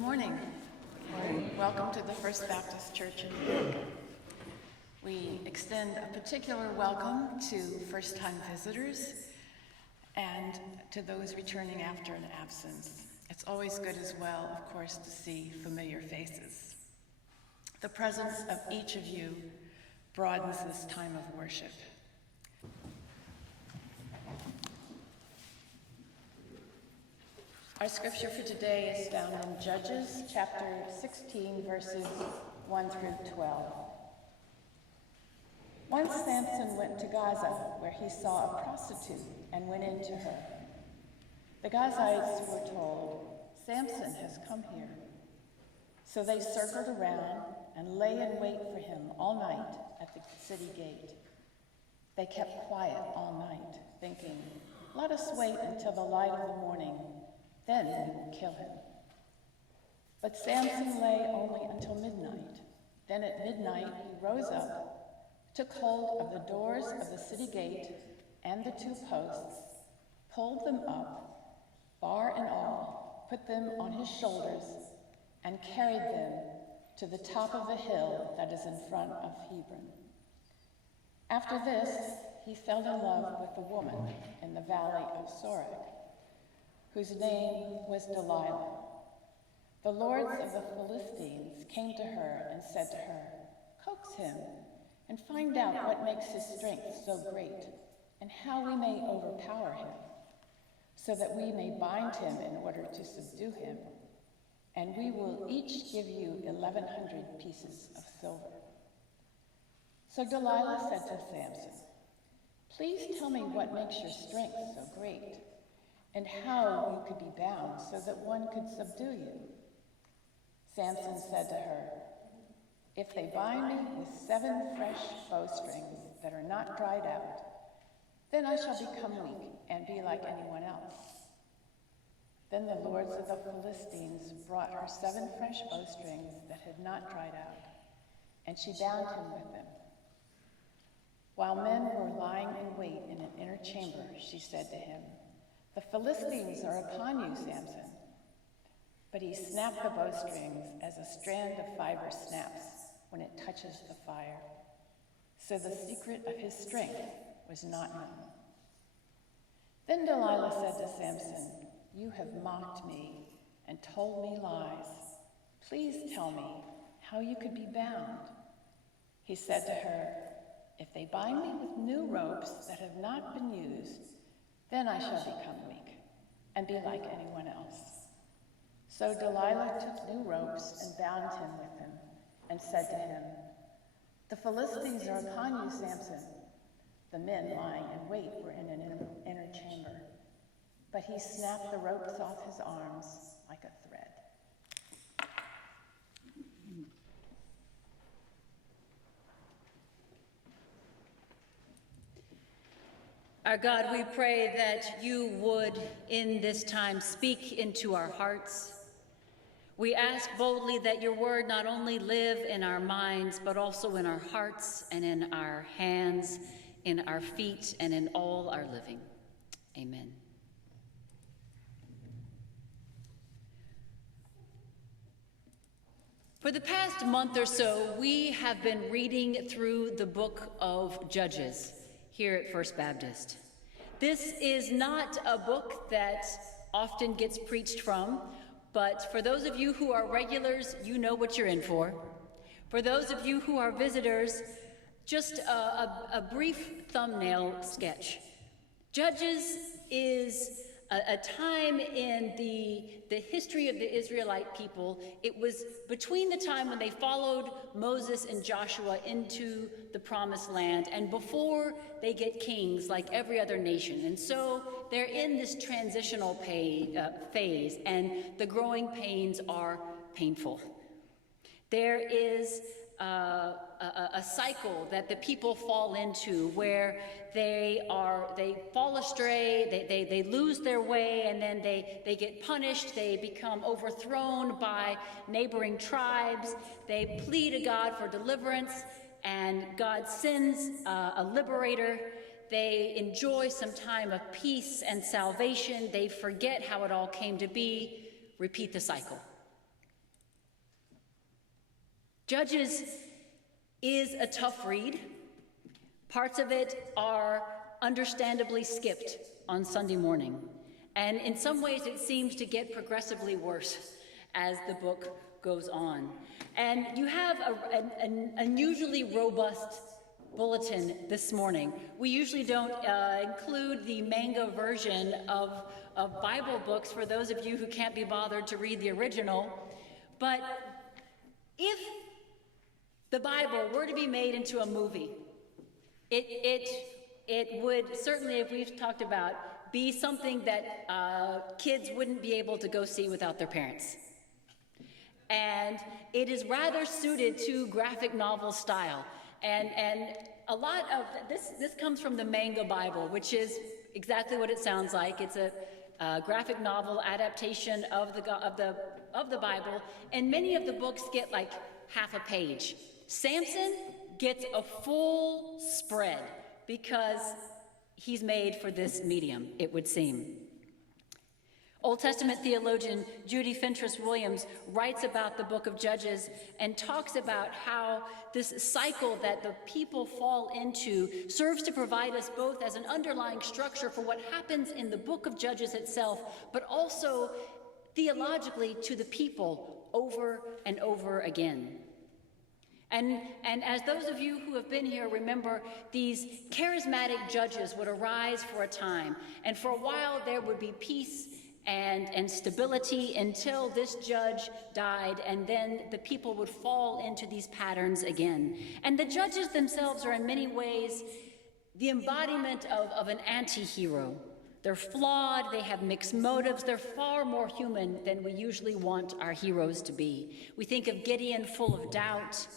morning. Welcome to the First Baptist Church in New York. We extend a particular welcome to first-time visitors and to those returning after an absence. It's always good as well, of course, to see familiar faces. The presence of each of you broadens this time of worship. Our scripture for today is found in Judges chapter 16, verses 1 through 12. Once Samson went to Gaza, where he saw a prostitute and went into her. The Gazites were told, "Samson has come here." So they circled around and lay in wait for him all night at the city gate. They kept quiet all night, thinking, "Let us wait until the light of the morning. Then we will kill him." But Samson lay only until midnight. Then at midnight he rose up, took hold of the doors of the city gate and the two posts, pulled them up, bar and all, put them on his shoulders, and carried them to the top of the hill that is in front of Hebron. After this, he fell in love with a woman in the valley of Sorek, whose name was Delilah. The lords of the Philistines came to her and said to her, "Coax him and find out what makes his strength so great, and how we may overpower him, so that we may bind him in order to subdue him, and we will each give you 1,100 pieces of silver." So Delilah said to Samson, "Please tell me what makes your strength so great, and how you could be bound so that one could subdue you." Samson said to her, "If they bind me with 7 fresh bowstrings that are not dried out, then I shall become weak and be like anyone else." Then the lords of the Philistines brought her 7 fresh bowstrings that had not dried out, and she bound him with them. While men were lying in wait in an inner chamber, she said to him, "The Philistines are upon you, Samson." But he snapped the bowstrings as a strand of fiber snaps when it touches the fire. So the secret of his strength was not known. Then Delilah said to Samson, "You have mocked me and told me lies. Please tell me how you could be bound." He said to her, "If they bind me with new ropes that have not been used, then I shall become weak and be like anyone else." So Delilah took new ropes and bound him with them and said to him, "The Philistines are upon you, Samson." The men lying in wait were in an inner chamber, but he snapped the ropes off his arms like a thread. Our God, we pray that you would in this time speak into our hearts. We ask boldly that your word not only live in our minds, but also in our hearts and in our hands, in our feet, and in all our living. Amen. For the past month or so, we have been reading through the book of Judges here at First Baptist. This is not a book that often gets preached from, but for those of you who are regulars, you know what you're in for. For those of you who are visitors, just a brief thumbnail sketch. Judges is a time in the history of the Israelite people. It was between the time when they followed Moses and Joshua into the promised land and before they get kings like every other nation. And so they're in this transitional phase, and the growing pains are painful. There is a cycle that the people fall into where they fall astray, they lose their way, and then they get punished, they become overthrown by neighboring tribes, they plead to God for deliverance, and God sends a liberator. They enjoy some time of peace and salvation, they forget how it all came to be, repeat the cycle. Judges is a tough read. Parts of it are understandably skipped on Sunday morning. And in some ways, it seems to get progressively worse as the book goes on. And you have an unusually robust bulletin this morning. We usually don't include the manga version of Bible books for those of you who can't be bothered to read the original. But if the Bible were to be made into a movie, it would certainly, if we've talked about, be something that kids wouldn't be able to go see without their parents. And it is rather suited to graphic novel style. And a lot of this comes from the Manga Bible, which is exactly what it sounds like. It's a graphic novel adaptation of the Bible, and many of the books get like half a page. Samson gets a full spread because he's made for this medium, it would seem. Old Testament theologian Judy Fentress Williams writes about the book of Judges and talks about how this cycle that the people fall into serves to provide us both as an underlying structure for what happens in the book of Judges itself, but also theologically to the people over and over again. And as those of you who have been here remember, these charismatic judges would arise for a time, and for a while there would be peace and stability until this judge died, and then the people would fall into these patterns again. And the judges themselves are in many ways the embodiment of an anti-hero. They're flawed, they have mixed motives, they're far more human than we usually want our heroes to be. We think of Gideon full of doubt,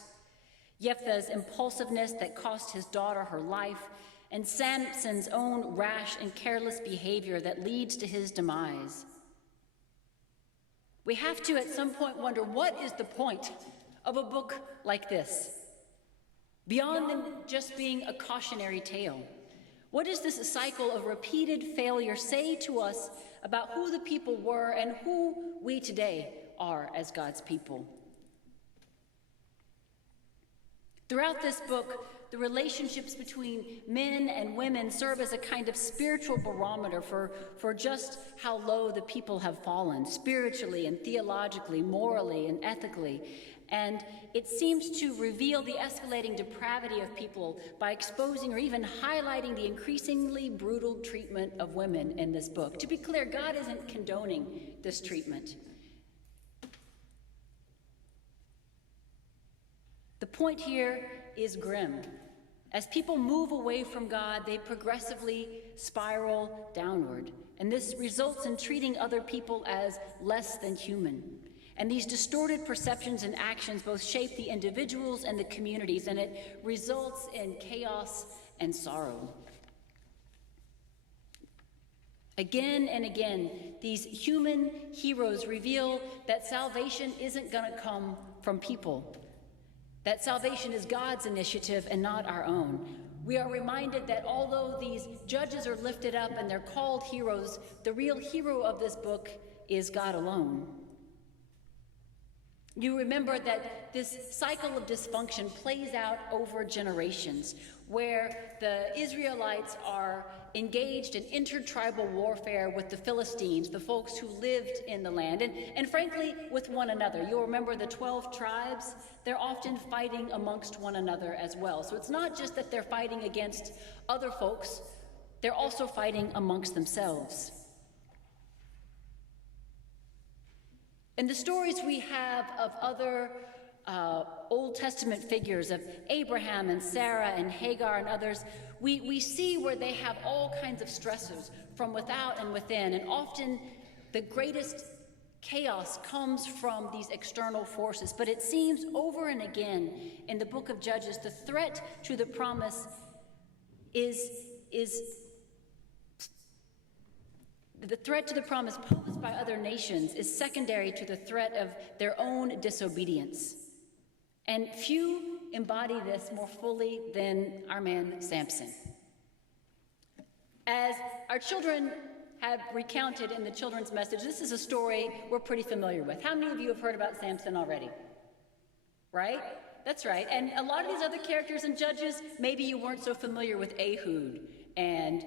Jephthah's impulsiveness that cost his daughter her life, and Samson's own rash and careless behavior that leads to his demise. We have to at some point wonder, what is the point of a book like this? Beyond them just being a cautionary tale, what does this cycle of repeated failure say to us about who the people were and who we today are as God's people? Throughout this book, the relationships between men and women serve as a kind of spiritual barometer for just how low the people have fallen, spiritually and theologically, morally and ethically. And it seems to reveal the escalating depravity of people by exposing or even highlighting the increasingly brutal treatment of women in this book. To be clear, God isn't condoning this treatment. The point here is grim. As people move away from God, they progressively spiral downward. And this results in treating other people as less than human. And these distorted perceptions and actions both shape the individuals and the communities, and it results in chaos and sorrow. Again and again, these human heroes reveal that salvation isn't going to come from people. That salvation is God's initiative and not our own. We are reminded that although these judges are lifted up and they're called heroes, the real hero of this book is God alone. You remember that this cycle of dysfunction plays out over generations, where the Israelites are engaged in intertribal warfare with the Philistines, the folks who lived in the land, and frankly, with one another. You'll remember the 12 tribes, they're often fighting amongst one another as well. So it's not just that they're fighting against other folks, they're also fighting amongst themselves. In the stories we have of other Old Testament figures, of Abraham and Sarah and Hagar and others, we see where they have all kinds of stressors from without and within, and often the greatest chaos comes from these external forces. But it seems over and again in the book of Judges, the threat to the promise the threat to the promise posed by other nations is secondary to the threat of their own disobedience. And few embody this more fully than our man Samson. As our children have recounted in the children's message, this is a story we're pretty familiar with. How many of you have heard about Samson already? Right? That's right. And a lot of these other characters and Judges, maybe you weren't so familiar with Ehud and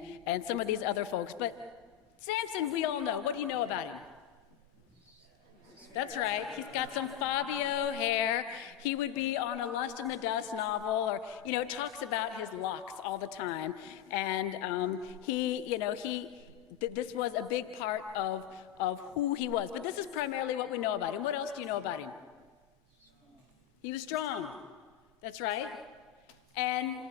some of these other folks, but Samson, we all know. What do you know about him? That's right. He's got some Fabio hair. He would be on a Lust in the Dust novel, or, it talks about his locks all the time. And this was a big part of who he was. But this is primarily what we know about him. What else do you know about him? He was strong. That's right. And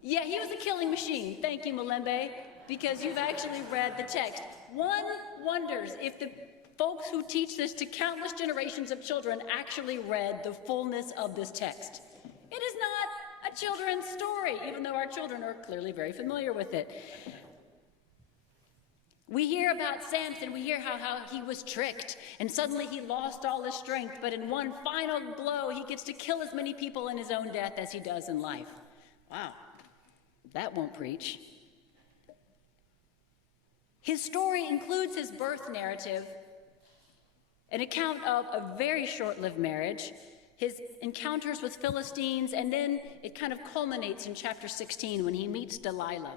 yeah, he was a killing machine. Thank you, Malembe, because you've actually read the text. One wonders if the folks who teach this to countless generations of children actually read the fullness of this text. It is not a children's story, even though our children are clearly very familiar with it. We hear about Samson, we hear how he was tricked, and suddenly he lost all his strength, but in one final blow, he gets to kill as many people in his own death as he does in life. Wow, that won't preach. His story includes his birth narrative, an account of a very short-lived marriage, his encounters with Philistines, and then it kind of culminates in chapter 16 when he meets Delilah,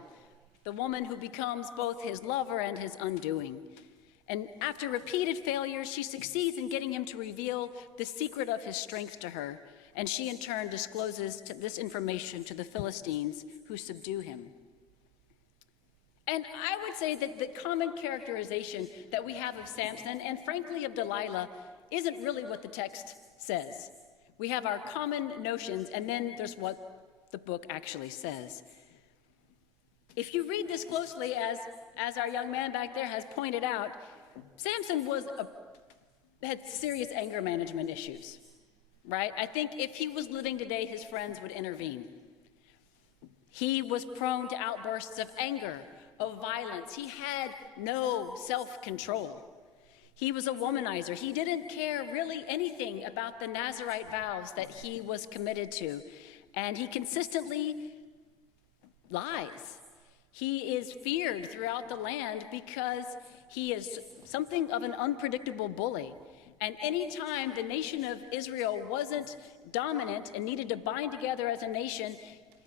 the woman who becomes both his lover and his undoing. And after repeated failures, she succeeds in getting him to reveal the secret of his strength to her, and she in turn discloses this information to the Philistines, who subdue him. And I would say that the common characterization that we have of Samson, and frankly of Delilah, isn't really what the text says. We have our common notions, and then there's what the book actually says. If you read this closely, as our young man back there has pointed out, Samson had serious anger management issues, right? I think if he was living today, his friends would intervene. He was prone to outbursts of anger, of violence. He had no self-control. He was a womanizer. He didn't care really anything about the Nazirite vows that he was committed to, and he consistently lies. He is feared throughout the land because he is something of an unpredictable bully. And anytime the nation of Israel wasn't dominant and needed to bind together as a nation,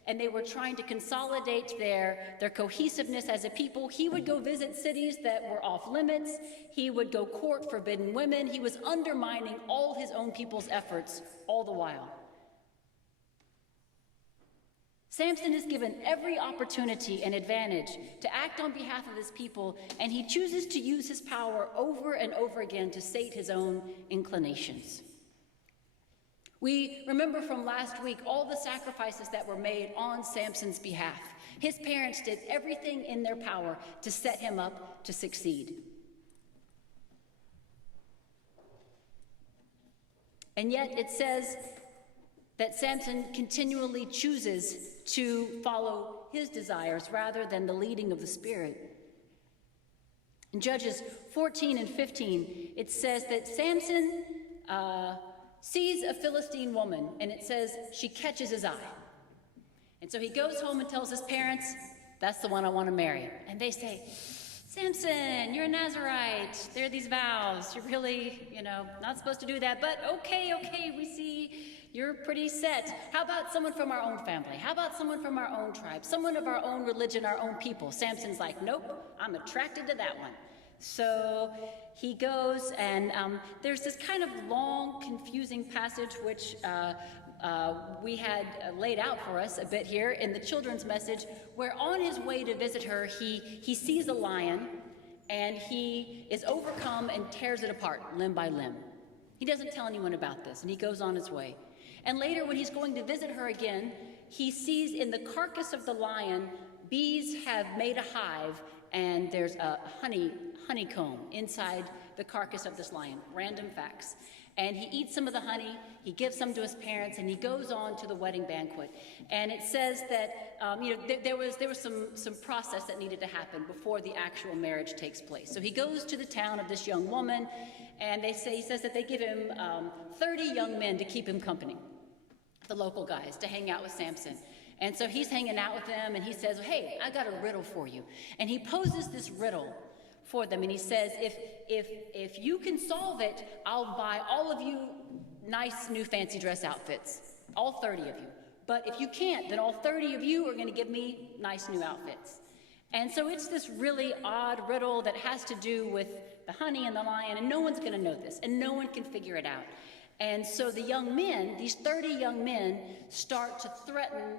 and they were trying to consolidate their cohesiveness as a people, he would go visit cities that were off limits. He would go court forbidden women. He was undermining all his own people's efforts all the while. Samson is given every opportunity and advantage to act on behalf of his people, and he chooses to use his power over and over again to sate his own inclinations. We remember from last week all the sacrifices that were made on Samson's behalf. His parents did everything in their power to set him up to succeed. And yet it says that Samson continually chooses to follow his desires rather than the leading of the Spirit. In Judges 14 and 15, it says that Samson sees a Philistine woman, and it says she catches his eye. And so he goes home and tells his parents, that's the one I want to marry. And they say, Samson, you're a Nazirite. There are these vows. You're really, not supposed to do that. But okay, we see you're pretty set. How about someone from our own family? How about someone from our own tribe? Someone of our own religion, our own people? Samson's like, nope, I'm attracted to that one. So he goes, and there's this kind of long, confusing passage which we had laid out for us a bit here in the children's message, where on his way to visit her, he sees a lion, and he is overcome and tears it apart limb by limb. He doesn't tell anyone about this, and he goes on his way. And later, when he's going to visit her again, he sees in the carcass of the lion, bees have made a hive, and there's a honeycomb inside the carcass of this lion. Random facts. And he eats some of the honey, he gives some to his parents, and he goes on to the wedding banquet. And it says that there was some process that needed to happen before the actual marriage takes place. So he goes to the town of this young woman, and he says that they give him 30 young men to keep him company, the local guys, to hang out with Samson. And so he's hanging out with them, and he says, hey, I got a riddle for you. And he poses this riddle for them, and he says, if you can solve it, I'll buy all of you nice new fancy dress outfits, all 30 of you. But if you can't, then all 30 of you are going to give me nice new outfits. And so it's this really odd riddle that has to do with the honey and the lion, and no one's going to know this, and no one can figure it out. And so the young men, these 30 young men, start to threaten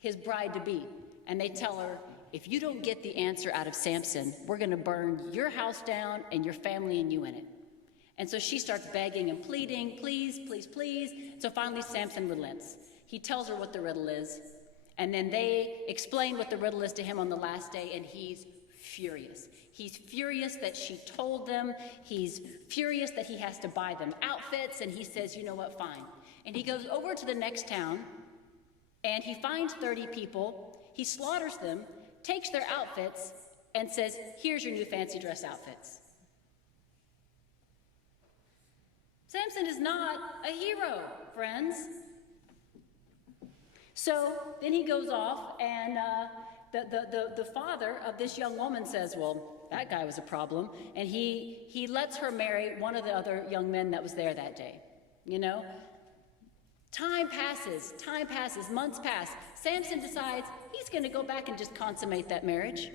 his bride-to-be. And they tell her, if you don't get the answer out of Samson, we're going to burn your house down and your family and you in it. And so she starts begging and pleading, please, please, please. So finally Samson relents. He tells her what the riddle is, and then they explain what the riddle is to him on the last day, and he's furious. He's furious that she told them. He's furious that he has to buy them outfits, and he says, you know what, fine. And he goes over to the next town, and he finds 30 people. He slaughters them, takes their outfits, and says, here's your new fancy dress outfits. Samson is not a hero, friends. So then he goes off, and the father of this young woman says, well, that guy was a problem, and he lets her marry one of the other young men that was there that day, you know? Time passes, months pass. Samson decides he's going to go back and just consummate that marriage.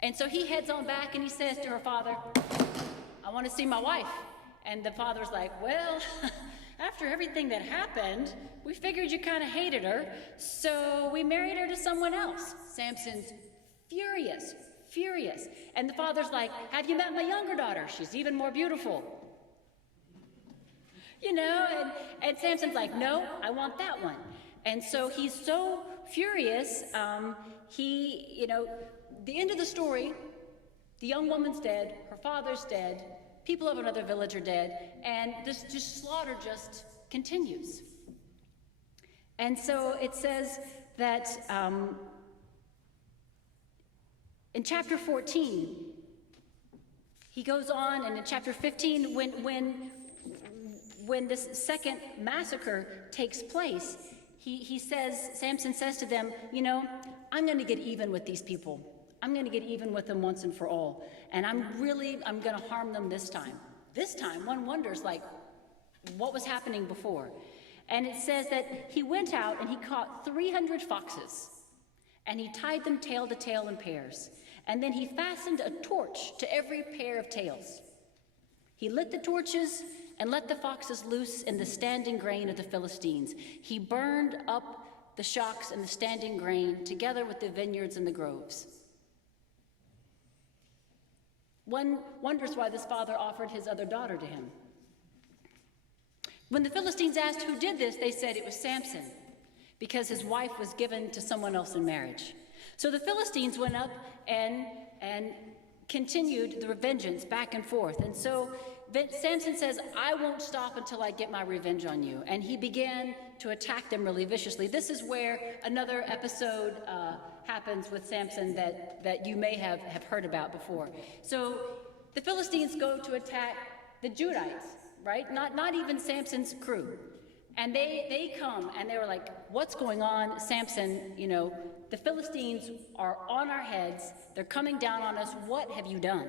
And so he heads on back and he says to her father, I want to see my wife. And the father's like, well, after everything that happened, we figured you kind of hated her, so we married her to someone else. Samson's furious. And the father's like, have you met my younger daughter? She's even more beautiful. You know, and Samson's like, no, I want that one. And so he's so furious, the end of the story, the young woman's dead, her father's dead, people of another village are dead, and this slaughter just continues. And so it says that in chapter 14, he goes on, and in chapter 15, when this second massacre takes place, Samson says to them, you know, I'm going to get even with these people. I'm going to get even with them once and for all. And I'm going to harm them this time. This time, one wonders, like, what was happening before? And it says that he went out and he caught 300 foxes, and he tied them tail to tail in pairs. And then he fastened a torch to every pair of tails. He lit the torches and let the foxes loose in the standing grain of the Philistines. He burned up the shocks and the standing grain together with the vineyards and the groves. One wonders why this father offered his other daughter to him. When the Philistines asked who did this, they said it was Samson, because his wife was given to someone else in marriage. So the Philistines went up and continued the vengeance back and forth. And so Samson says, I won't stop until I get my revenge on you. And he began to attack them really viciously. This is where another episode happens with Samson that you may have heard about before. So the Philistines go to attack the Judites, right? Not even Samson's crew. And they come and they were like, what's going on? Samson, you know, the Philistines are on our heads. They're coming down on us. What have you done?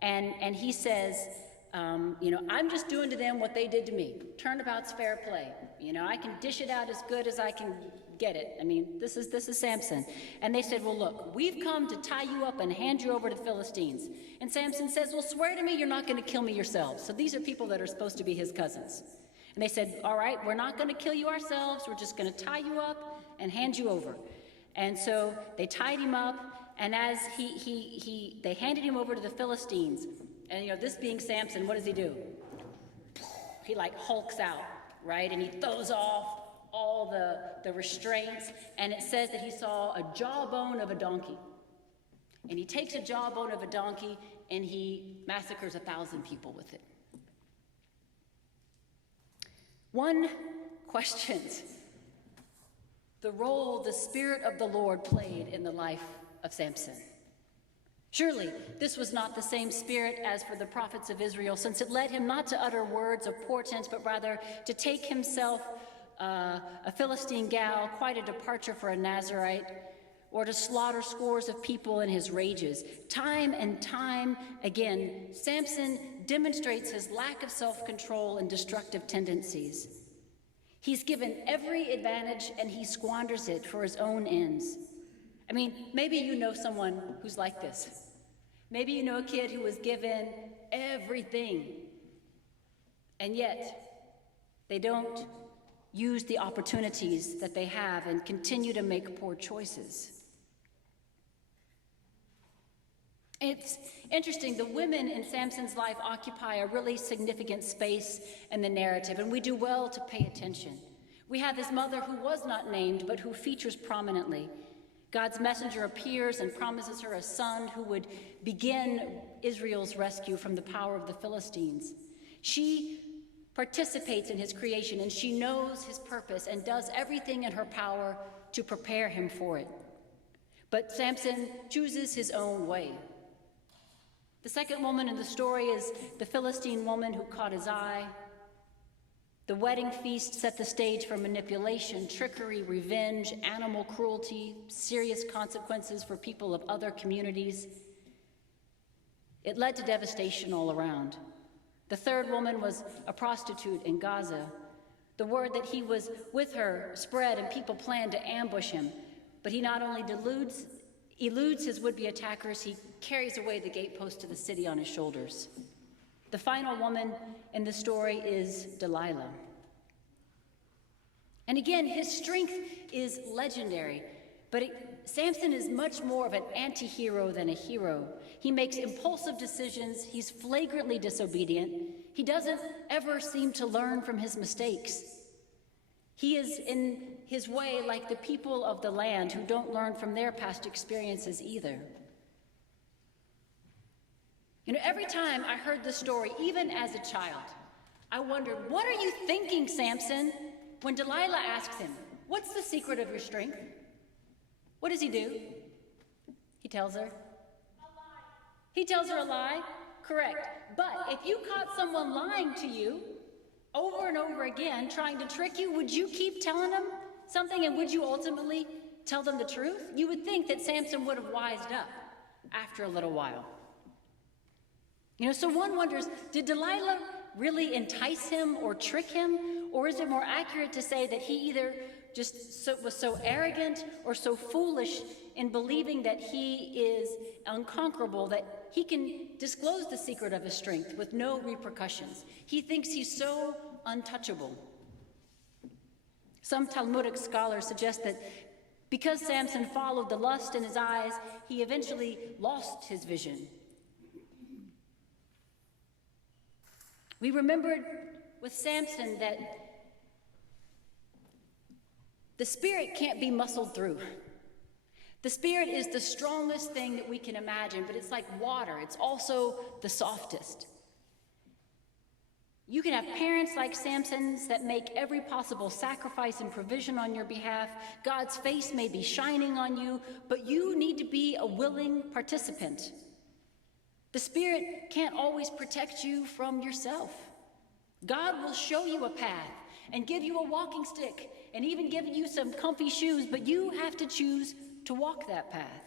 And he says, I'm just doing to them what they did to me. Turnabout's fair play. You know, I can dish it out as good as I can get it. I mean, this is Samson. And they said, well, look, we've come to tie you up and hand you over to the Philistines. And Samson says, well, swear to me you're not going to kill me yourselves. So these are people that are supposed to be his cousins. And they said, all right, we're not going to kill you ourselves. We're just going to tie you up and hand you over. And so they tied him up, and as they handed him over to the Philistines, and you know, this being Samson, what does he do? He like hulks out, right? And he throws off all the restraints, and it says that he saw a jawbone of a donkey. And he takes a jawbone of a donkey and he massacres 1,000 people with it. One questions the role the Spirit of the Lord played in the life of Samson. Surely this was not the same spirit as for the prophets of Israel, since it led him not to utter words of portent, but rather to take himself a Philistine gal, quite a departure for a Nazarite, or to slaughter scores of people in his rages. Time and time again, Samson demonstrates his lack of self-control and destructive tendencies. He's given every advantage and he squanders it for his own ends. I mean, maybe you know someone who's like this. Maybe you know a kid who was given everything, and yet they don't use the opportunities that they have and continue to make poor choices. It's interesting, the women in Samson's life occupy a really significant space in the narrative, and we do well to pay attention. We have his mother who was not named, but who features prominently. God's messenger appears and promises her a son who would begin Israel's rescue from the power of the Philistines. She participates in his creation, and she knows his purpose and does everything in her power to prepare him for it. But Samson chooses his own way. The second woman in the story is the Philistine woman who caught his eye. The wedding feast set the stage for manipulation, trickery, revenge, animal cruelty, serious consequences for people of other communities. It led to devastation all around. The third woman was a prostitute in Gaza. The word that he was with her spread, and people planned to ambush him. But he not only eludes his would-be attackers, he carries away the gatepost to the city on his shoulders. The final woman in the story is Delilah. And again, his strength is legendary, but Samson is much more of an anti-hero than a hero. He makes impulsive decisions, he's flagrantly disobedient, he doesn't ever seem to learn from his mistakes. He is in his way like the people of the land who don't learn from their past experiences either. You know, every time I heard this story, even as a child, I wondered, what are you thinking, Samson? When Delilah asks him, what's the secret of your strength? What does he do? He tells her. A lie. He tells her a lie? Correct. But if you caught someone lying to you over and over again, trying to trick you, would you keep telling them something, and would you ultimately tell them the truth? You would think that Samson would have wised up after a little while. You know, so one wonders, did Delilah really entice him or trick him? Or is it more accurate to say that he either was so arrogant or so foolish in believing that he is unconquerable that he can disclose the secret of his strength with no repercussions? He thinks he's so untouchable. Some Talmudic scholars suggest that because Samson followed the lust in his eyes, he eventually lost his vision. We remembered with Samson that the spirit can't be muscled through. The spirit is the strongest thing that we can imagine, but it's like water. It's also the softest. You can have parents like Samson's that make every possible sacrifice and provision on your behalf. God's face may be shining on you, but you need to be a willing participant. The Spirit can't always protect you from yourself. God will show you a path and give you a walking stick and even give you some comfy shoes, but you have to choose to walk that path.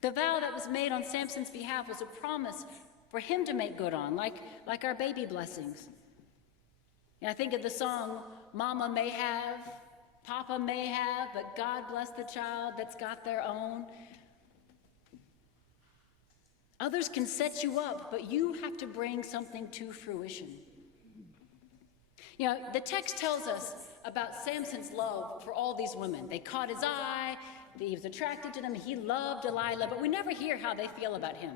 The vow that was made on Samson's behalf was a promise for him to make good on, like our baby blessings. And I think of the song, Mama may have, Papa may have, but God bless the child that's got their own. Others can set you up, but you have to bring something to fruition. You know, the text tells us about Samson's love for all these women. They caught his eye, he was attracted to them, he loved Delilah, but we never hear how they feel about him.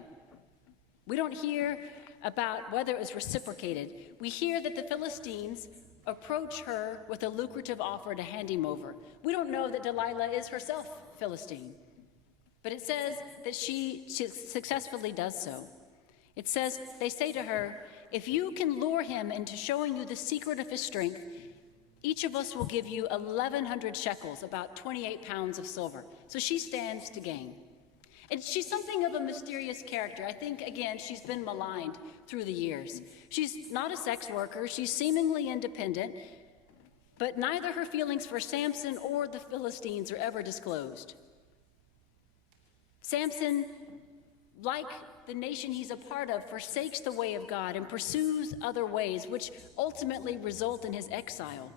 We don't hear about whether it was reciprocated. We hear that the Philistines approach her with a lucrative offer to hand him over. We don't know that Delilah is herself Philistine, but it says that she successfully does so. It says, they say to her, if you can lure him into showing you the secret of his strength, each of us will give you 1,100 shekels, about 28 pounds of silver. So she stands to gain. And she's something of a mysterious character. I think, again, she's been maligned through the years. She's not a sex worker. She's seemingly independent, but neither her feelings for Samson or the Philistines are ever disclosed. Samson, like the nation he's a part of, forsakes the way of God and pursues other ways, which ultimately result in his exile.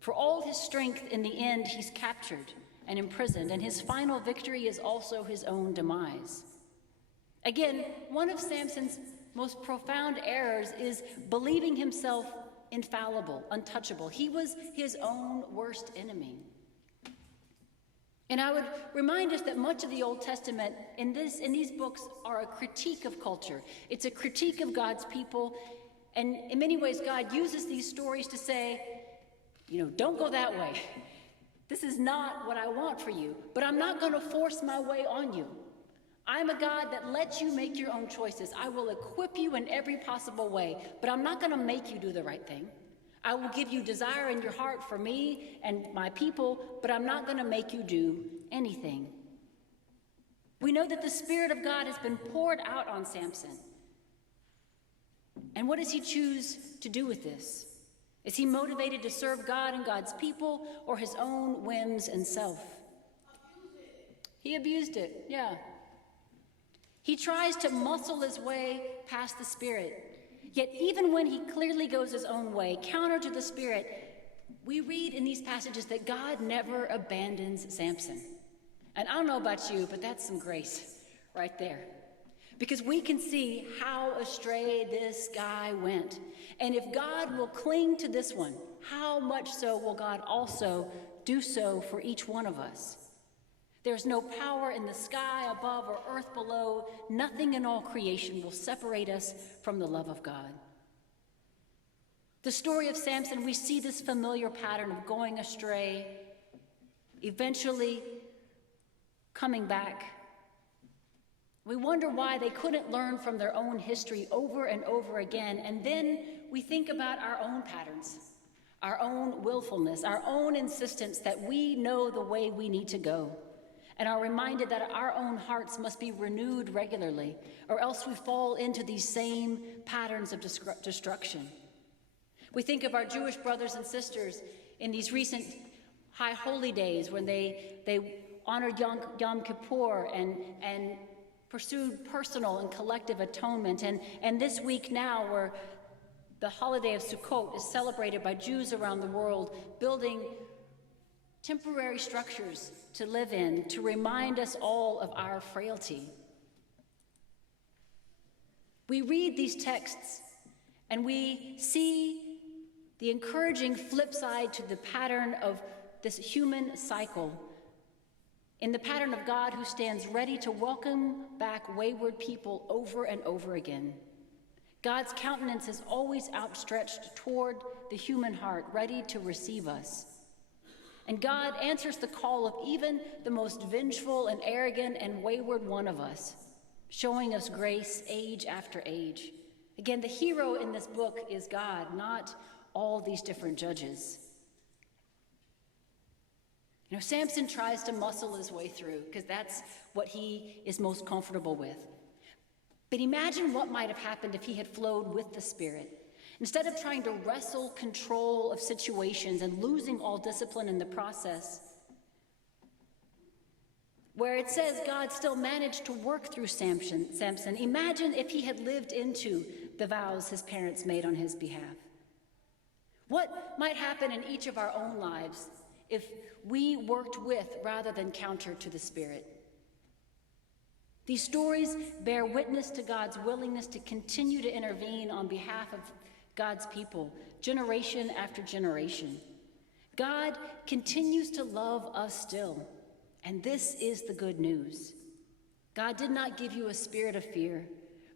For all his strength, in the end, he's captured and imprisoned, and his final victory is also his own demise. Again, one of Samson's most profound errors is believing himself infallible, untouchable. He was his own worst enemy. And I would remind us that much of the Old Testament in these books are a critique of culture. It's a critique of God's people. And in many ways, God uses these stories to say, don't go that way. This is not what I want for you, but I'm not going to force my way on you. I'm a God that lets you make your own choices. I will equip you in every possible way, but I'm not going to make you do the right thing. I will give you desire in your heart for me and my people, but I'm not going to make you do anything. We know that the Spirit of God has been poured out on Samson. And what does he choose to do with this? Is he motivated to serve God and God's people, or his own whims and self? He abused it, yeah. He tries to muscle his way past the Spirit. Yet even when he clearly goes his own way, counter to the Spirit, we read in these passages that God never abandons Samson. And I don't know about you, but that's some grace right there. Because we can see how astray this guy went. And if God will cling to this one, how much so will God also do so for each one of us? There's no power in the sky above or earth below. Nothing in all creation will separate us from the love of God. The story of Samson, we see this familiar pattern of going astray, eventually coming back. We wonder why they couldn't learn from their own history over and over again. And then we think about our own patterns, our own willfulness, our own insistence that we know the way we need to go, and are reminded that our own hearts must be renewed regularly, or else we fall into these same patterns of destruction. We think of our Jewish brothers and sisters in these recent high holy days when they honored Yom Kippur and pursued personal and collective atonement. And this week now, where the holiday of Sukkot is celebrated by Jews around the world, building temporary structures to live in, to remind us all of our frailty. We read these texts and we see the encouraging flip side to the pattern of this human cycle, in the pattern of God who stands ready to welcome back wayward people over and over again. God's countenance is always outstretched toward the human heart, ready to receive us. And God answers the call of even the most vengeful and arrogant and wayward one of us, showing us grace age after age. Again, the hero in this book is God, not all these different judges. Samson tries to muscle his way through because that's what he is most comfortable with. But imagine what might have happened if he had flowed with the Spirit. Instead of trying to wrestle control of situations and losing all discipline in the process, where it says God still managed to work through Samson, imagine if he had lived into the vows his parents made on his behalf. What might happen in each of our own lives if we worked with rather than counter to the Spirit? These stories bear witness to God's willingness to continue to intervene on behalf of God's people, generation after generation. God continues to love us still, and this is the good news. God did not give you a spirit of fear,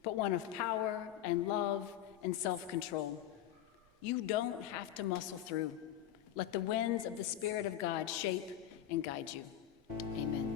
but one of power and love and self-control. You don't have to muscle through. Let the winds of the Spirit of God shape and guide you. Amen.